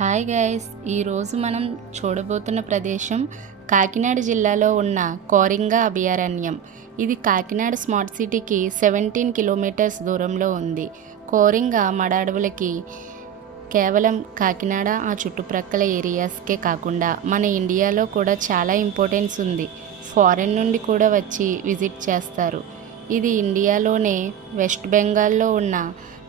Hi guys, ఈరోజు మనం చూడబోతున్న ప్రదేశం కాకినాడ జిల్లాలో ఉన్న కోరింగా అభయారణ్యం. ఇది కాకినాడ స్మార్ట్ సిటీకి 17 కిలోమీటర్స్ దూరంలో ఉంది. కోరింగా మడ అడవులకి కేవలం కాకినాడ ఆ చుట్టుప్రక్కల ఏరియాస్కే కాకుండా మన ఇండియాలో కూడా చాలా ఇంపార్టెన్స్ ఉంది. ఫారెన్ నుండి కూడా వచ్చి విజిట్ చేస్తారు. ఇది ఇండియాలోనే వెస్ట్ బెంగాల్లో ఉన్న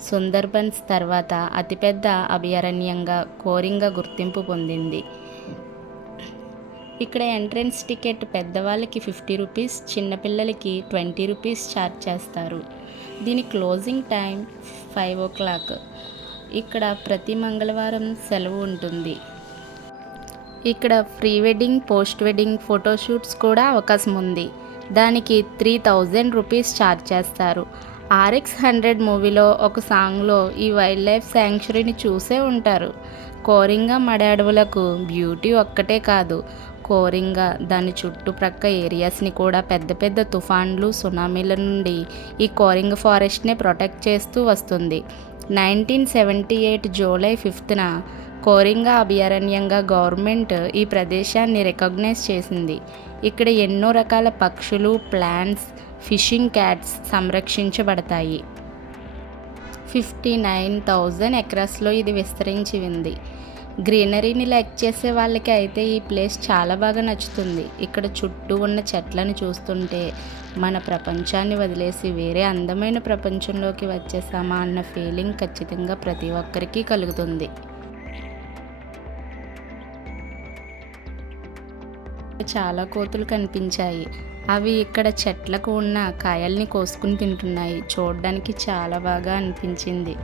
సుందర్బన్స్ తర్వాత అతిపెద్ద అభయారణ్యంగా కోరింగా గుర్తింపు పొందింది. ఇక్కడ ఎంట్రన్స్ టికెట్ పెద్దవాళ్ళకి 50 రూపీస్, చిన్నపిల్లలకి 20 రూపీస్ ఛార్జ్ చేస్తారు. దీని క్లోజింగ్ టైం 5 o'clock. ఇక్కడ ప్రతి మంగళవారం సెలవు ఉంటుంది. ఇక్కడ pre wedding, post wedding photoshoots కూడా అవకాశం ఉంది. దానికి 3000 రూపీస్ ఛార్జ్ చేస్తారు. RX 100 మూవీలో ఒక సాంగ్లో ఈ వైల్డ్ లైఫ్ శాంక్చురీని చూసే ఉంటారు. కోరింగా మడ అడవులకు బ్యూటీ ఒక్కటే కాదు, కోరింగా దాని చుట్టుప్రక్క ఏరియాస్ని కూడా పెద్ద పెద్ద తుఫాన్లు, సునామీల నుండి ఈ కోరింగా ఫారెస్ట్నే ప్రొటెక్ట్ చేస్తూ వస్తుంది. 1978 జూలై 5న కోరింగా అభయారణ్యంగా గవర్నమెంట్ ఈ ప్రదేశాన్ని రికగ్నైజ్ చేసింది. ఇక్కడ ఎన్నో రకాల పక్షులు, ప్లాంట్స్, ఫిషింగ్ క్యాట్స్ సంరక్షించబడతాయి. 59,000 ఎకరాస్లో ఇది విస్తరించి ఉంది. గ్రీనరీని లైక్ చేసే వాళ్ళకి అయితే ఈ ప్లేస్ చాలా బాగా నచ్చుతుంది. ఇక్కడ చుట్టూ ఉన్న చెట్లను చూస్తుంటే మన ప్రపంచాన్ని వదిలేసి వేరే అందమైన ప్రపంచంలోకి వచ్చేసామా అన్న ఫీలింగ్ ఖచ్చితంగా ప్రతి ఒక్కరికి కలుగుతుంది. చాలా కోతులు కనిపించాయి. అవి ఇక్కడ చెట్లకు ఉన్న కాయల్ని కోసుకుని తింటున్నాయి. చూడడానికి చాలా బాగా అనిపించింది.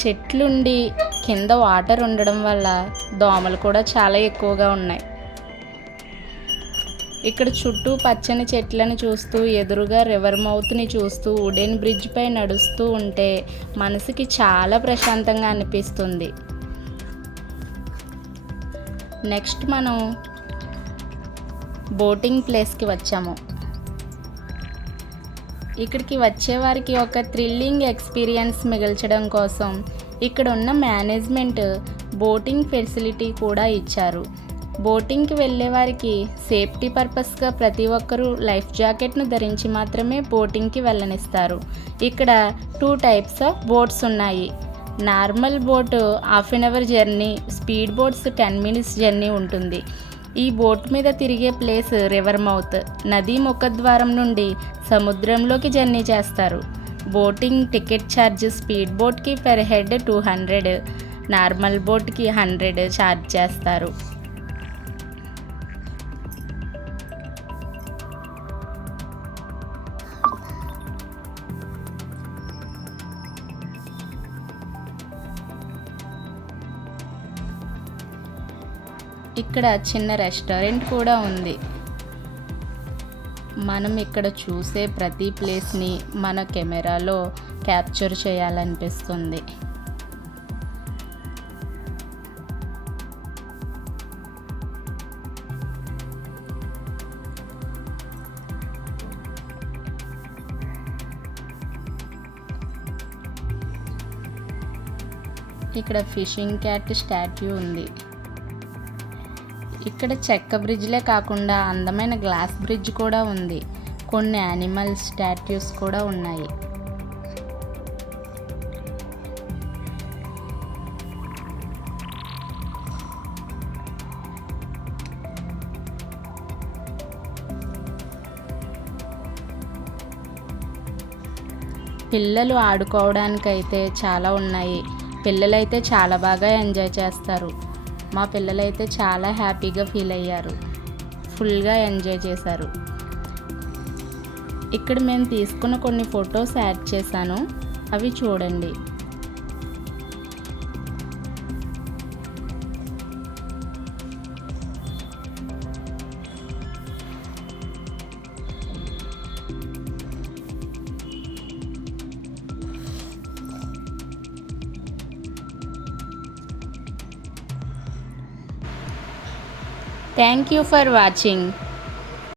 చెట్లుండి కింద వాటర్ ఉండడం వల్ల దోమలు కూడా చాలా ఎక్కువగా ఉన్నాయి. ఇక్కడ చుట్టూ పచ్చని చెట్లను చూస్తూ, ఎదురుగా రివర్ మౌత్ని చూస్తూ, వుడెన్ బ్రిడ్జ్ పై నడుస్తూ ఉంటే మనసుకి చాలా ప్రశాంతంగా అనిపిస్తుంది. నెక్స్ట్ మనం బోటింగ్ ప్లేస్కి వచ్చాము. ఇక్కడికి వచ్చేవారికి ఒక థ్రిల్లింగ్ ఎక్స్పీరియన్స్ మిగల్చడం కోసం ఇక్కడ ఉన్న మేనేజ్మెంట్ బోటింగ్ ఫెసిలిటీ కూడా ఇచ్చారు. బోటింగ్కి వెళ్ళే వారికి సేఫ్టీ పర్పస్గా ప్రతి ఒక్కరూ లైఫ్ జాకెట్ను ధరించి మాత్రమే బోటింగ్కి వెళ్ళనిస్తారు. ఇక్కడ 2 types ఆఫ్ బోట్స్ ఉన్నాయి. Normal boat 1/2 hour journey, speed boats 10 minutes journey ఉంటుంది. ఈ బోట్ మీద తిరిగే ప్లేస్ రివర్ మౌత్, నదీ ముఖద్వారం నుండి సముద్రంలోకి జర్నీ చేస్తారు. బోటింగ్ టికెట్ ఛార్జ్ స్పీడ్ బోట్కి పర్ హెడ్ 200, నార్మల్ బోట్కి 100 ఛార్జ్ చేస్తారు. ఇక్కడ చిన్న రెస్టారెంట్ కూడా ఉంది. మనం ఇక్కడ చూసే ప్రతి ప్లేస్ని మన కెమెరాలో క్యాప్చర్ చేయాలనిపిస్తుంది. ఇక్కడ ఫిషింగ్ క్యాట్ స్టాట్యూ ఉంది. ఇక్కడ చెక్క బ్రిడ్జ్లే కాకుండా అందమైన గ్లాస్ బ్రిడ్జ్ కూడా ఉంది. కొన్ని యానిమల్ స్టాట్యూస్ కూడా ఉన్నాయి. పిల్లలు ఆడుకోవడానికైతే చాలా ఉన్నాయి. పిల్లలైతే చాలా బాగా ఎంజాయ్ చేస్తారు. మా పిల్లలైతే చాలా హ్యాపీగా ఫీల్ అయ్యారు, ఫుల్గా ఎంజాయ్ చేశారు. ఇక్కడ మేము తీసుకున్న కొన్ని ఫొటోస్ యాడ్ చేశాను, అవి చూడండి. Thank you for watching.